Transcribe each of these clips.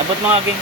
Abot mo aging.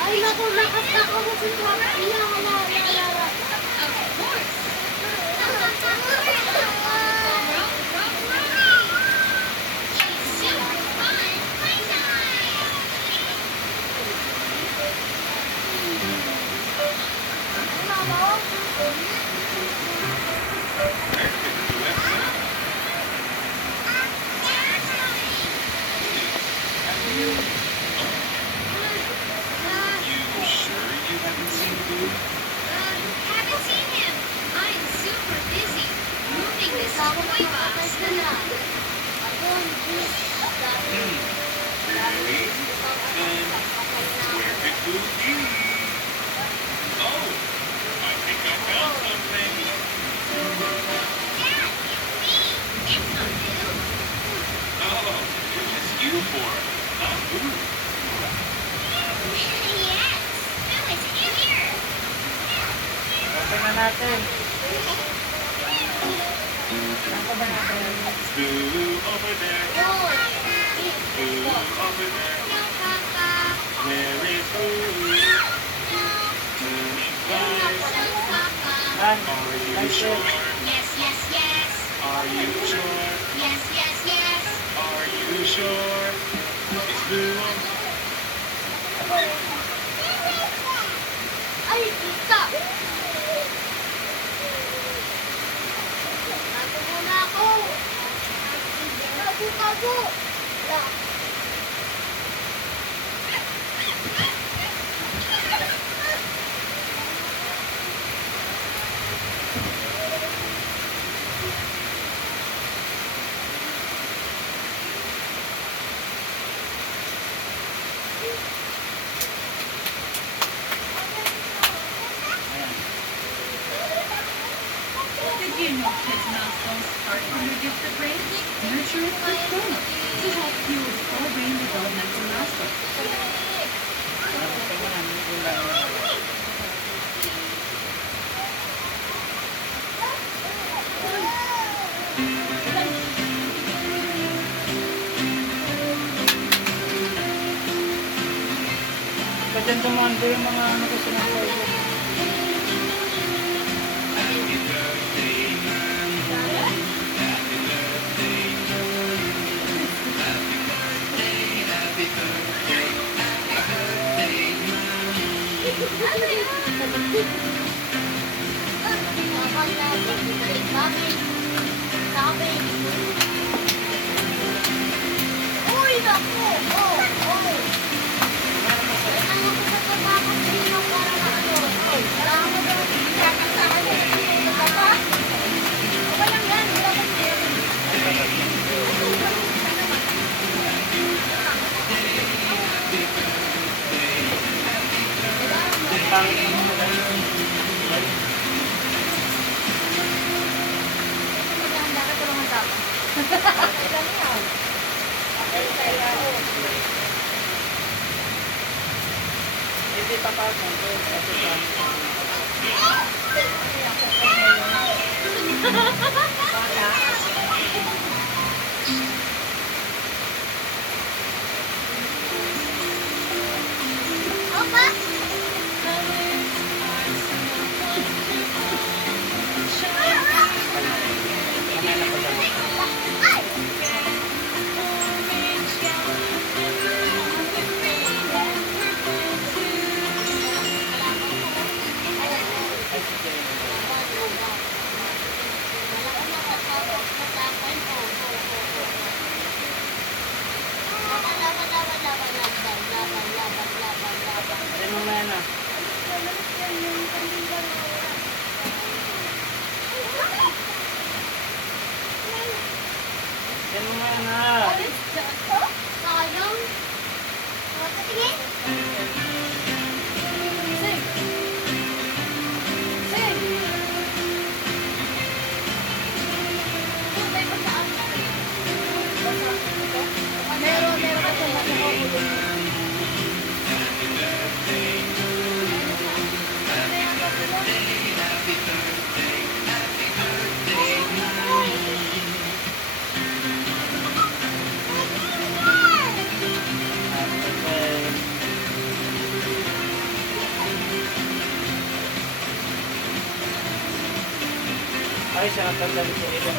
Ay, naku, nakastak ako sa truck. Haven't seen him. I'm super busy moving this toy box. Where could you be? Oh, I think I found something. Dad, it's me. It's not you. Oh, it's you for it, not who. Yes. Who is here? Open na natin. Ako ba natin? Who over there? Who over there? No, Papa. Where is who? Guys, No, Papa. are you sure? Yes, yes, yes. Are you sure? Yes, yes, yes. Are you sure? It's who over Ay, isa! Nato muna ako! Tago! Did you know kids' mouth don't start when you give the brain? Nurture it with grown-ups to help fuel full brain developmental milestones. Open mo na. Yung lang naman. Kasi tumando yung mga ano ko sinasabi ko. Happy birthday, Mom. Happy birthday to you. Happy birthday, happy birthday, happy birthday, Uy, naku! Ano ko sa tabako sino para na ano? Kailangan mo daw kakasahan eh. Papa? Walang yan. Wala ka Pangit naman mo lang. Maganda ka tulungan tama. Dami yan. Hindi pa pa ako. Opa! Laban. Sige. Sing. Sing. May basaan ka rin. Meron ka sa Ay, siya natandali sa ilo.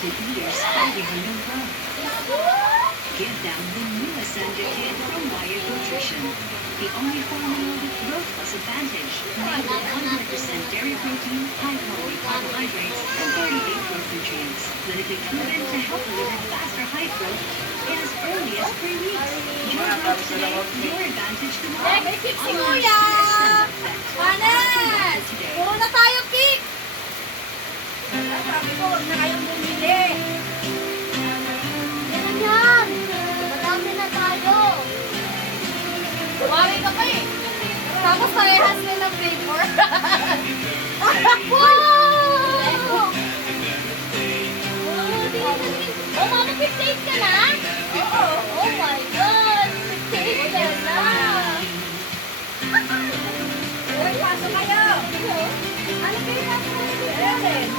Keep ears spending on your growth. Give them the newest Sender Kid from Wired Nutrition. The only formula with growth plus advantage. Made with 100% dairy protein, high-quality carbohydrates, and 38 growth nutrients. Clinically proven to help deliver faster height growth in as early as 3 weeks. Your growth today, your advantage tomorrow. May kick si Kuya! Panas! Puro na tayo kick! Sabi ko, huwag na kayong bumili. Yan yan! Madami na tayo. Wari ka pa eh. Tapos parehas na ng flavor. Wow! Oh, mama, 58 ka na? Oo. Oh my God! 58 ka na! Uy, pasok kayo! Ano kayo pasok kayo?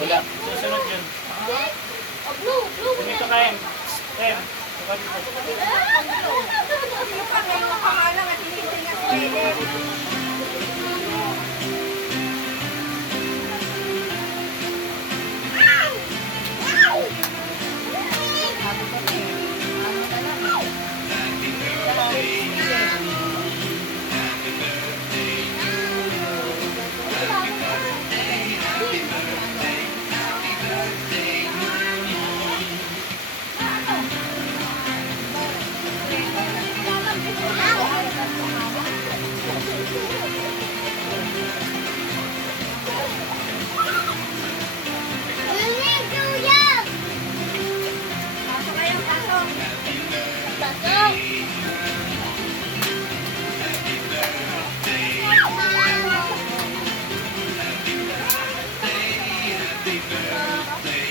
Wala. Susunod yun. Blue! Dito ka, Em. Em, suka dito.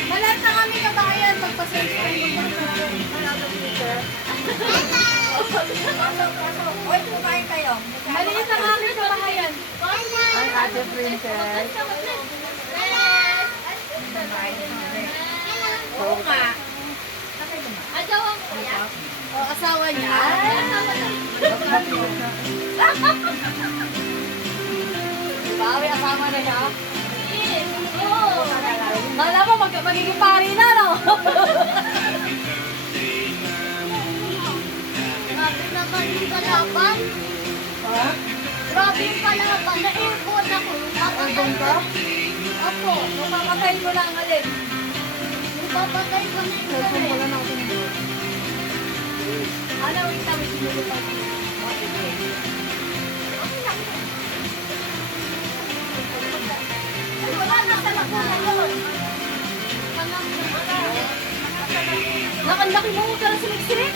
Malat na kami kabayan, magpasensya. Uy, kumain kayo. Maliit na kami kabayan. Ang ate princess. Oo nga. Asawang kuya. O, asawa niya. Bawi, asawa na siya. Yes. Oo. Kala mo, magiging pari na, no? Grabe naman yung kalaban. Ha? Grabe yung kalaban. Na-airport ako. Airborne ka? Opo. Mapapatay ko lang alin. Mapapatay ko na yung Cellphone alin. wala na ako nito. Ano, wait lang. May sinulupay ko. Ay, wala na sa lakuna yun. Nakalaki mo mo pero sumiksik.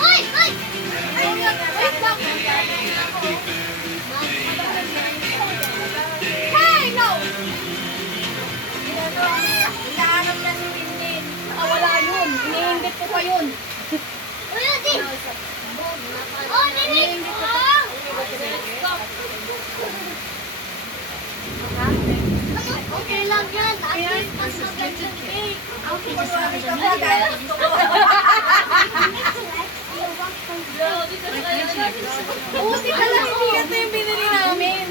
Ay! Ay! Wait lang. Hey! No! Hinahanap na si Tintin. Wala yun. Iniinda pa yun. Kuya, din. Oh, Ninig! Okay lang yan. At least mas maganda cake. Alfie discovers a new guy. Buti ka lang, hindi ito yung binili namin.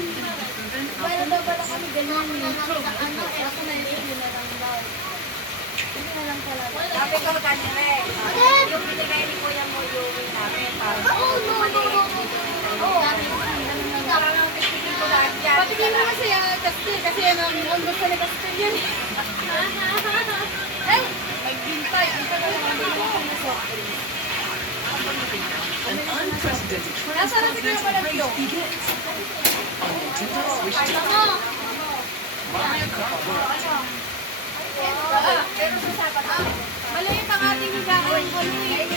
Para daw pala kami ganyan. Ano, ako na yun na lang daw. Hindi na lang pala. Sabi ko kanina eh, yung binigay ni Kuya mo yung namin para Oh, no, no, no. Oh, para lang titigil ko lahat yan. patingin mo kasi yung Castil kasi yan ang gusto ni Castil yan. Eh, magbintay. Ang tagal naman din yung soft drinks. An unprecedented Nasa na siguro pala transcontinental dito? race begins. On Nintendo's Wish to Ano? Pero sa sapat Maliit ang ating gagawin ko nun eh.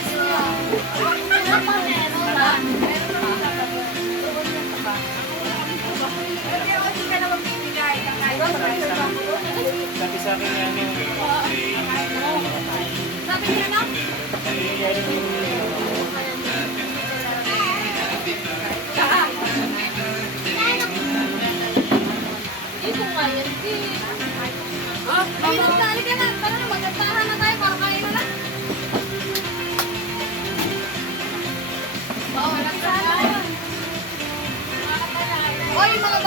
Pero hindi ka na magbibigay ng kahit Sabi sa akin nga Sabi niya na? Ito nga yan, ayun na, halika na. Tara na, magkantahan na tayo para kain na lang. Oo, nagkantahan na. Oy, mga